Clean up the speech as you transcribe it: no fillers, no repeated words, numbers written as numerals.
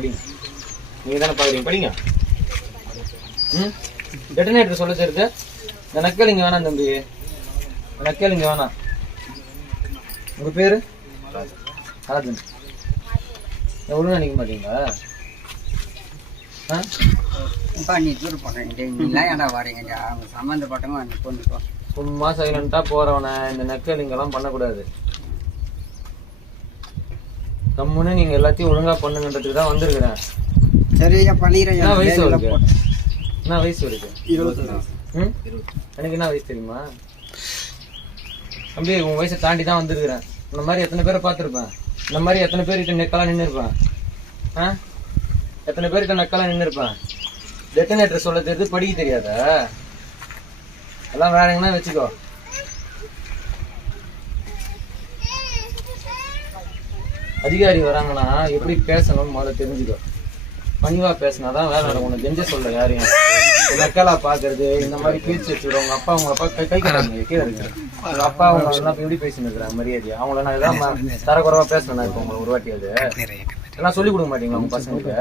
படிங்க. நீங்கள் தானே பார்க்குறீங்க, படிங்க. ம், டெட்டனேட்டர் சொல்ல தெரியுது. இந்த நக்கல் இங்கே வேணாம் தம்பி, நக்கல் இங்கே வேணாம். உங்கள் பேர் ராஜன். ஒழுங்காக நிற்க மாட்டீங்களா? நீ தூர் போட்டீங்களா? ஏன்டா வரீங்க? அவங்க சம்மந்தப்பட்டவங்க கொண்டு சும்மா சைலண்டா போறவன இந்த நக்கல் இங்கெல்லாம் பண்ணக்கூடாது. கம்முன்னு நீங்க எல்லாத்தையும் ஒழுங்கா பண்ணுங்கன்றதுக்கு தான் வந்திருக்கிறேன். சரியா பண்ணிடுறேன். என்ன வயசு இருக்கு? என்ன வயசு இருக்கு? 20. எனக்கு என்ன வயசு தெரியுமா தம்பி? உன் வயசை தாண்டி தான் வந்திருக்கிறேன். இந்த மாதிரி எத்தனை பேரை பார்த்துருப்பேன். இந்த மாதிரி எத்தனை பேர்கிட்ட நெக்கெல்லாம் நின்று இருப்பேன். எத்தனை பேர்கிட்ட நெக்கெல்லாம் நின்று இருப்பேன். டெட்டனேட்டர் சொல்ல தெரியுது, படிக்க தெரியாதா? எல்லாம் வேற எங்கன்னா வச்சுக்கோ. அதிகாரி வராங்கன்னா எப்படி பேசணும் முதல்ல தெரிஞ்சுக்கோ. பணிவா பேசினாதான் வேலை நடக்கும். உனக்கு கெஞ்ச சொல்ல யாரையும் நக்கலா பாக்குறது, இந்த மாதிரி பேச்சு வச்சுக்கிறோம். உங்க அப்பா உங்க அப்பா கை கட்டுறாங்க கீழே இருக்கு. உங்க அப்பா அவங்க எல்லாம் எப்படி பேசின்னு இருக்கிறாங்க மரியாதையா? அவங்கள நான் எதாவது தரக்குறவா பேசுறேன் இப்போ உங்களை ஒரு வாட்டி. அது எல்லாம் சொல்லி கொடுக்க மாட்டீங்களா உங்க பசங்களுக்கு?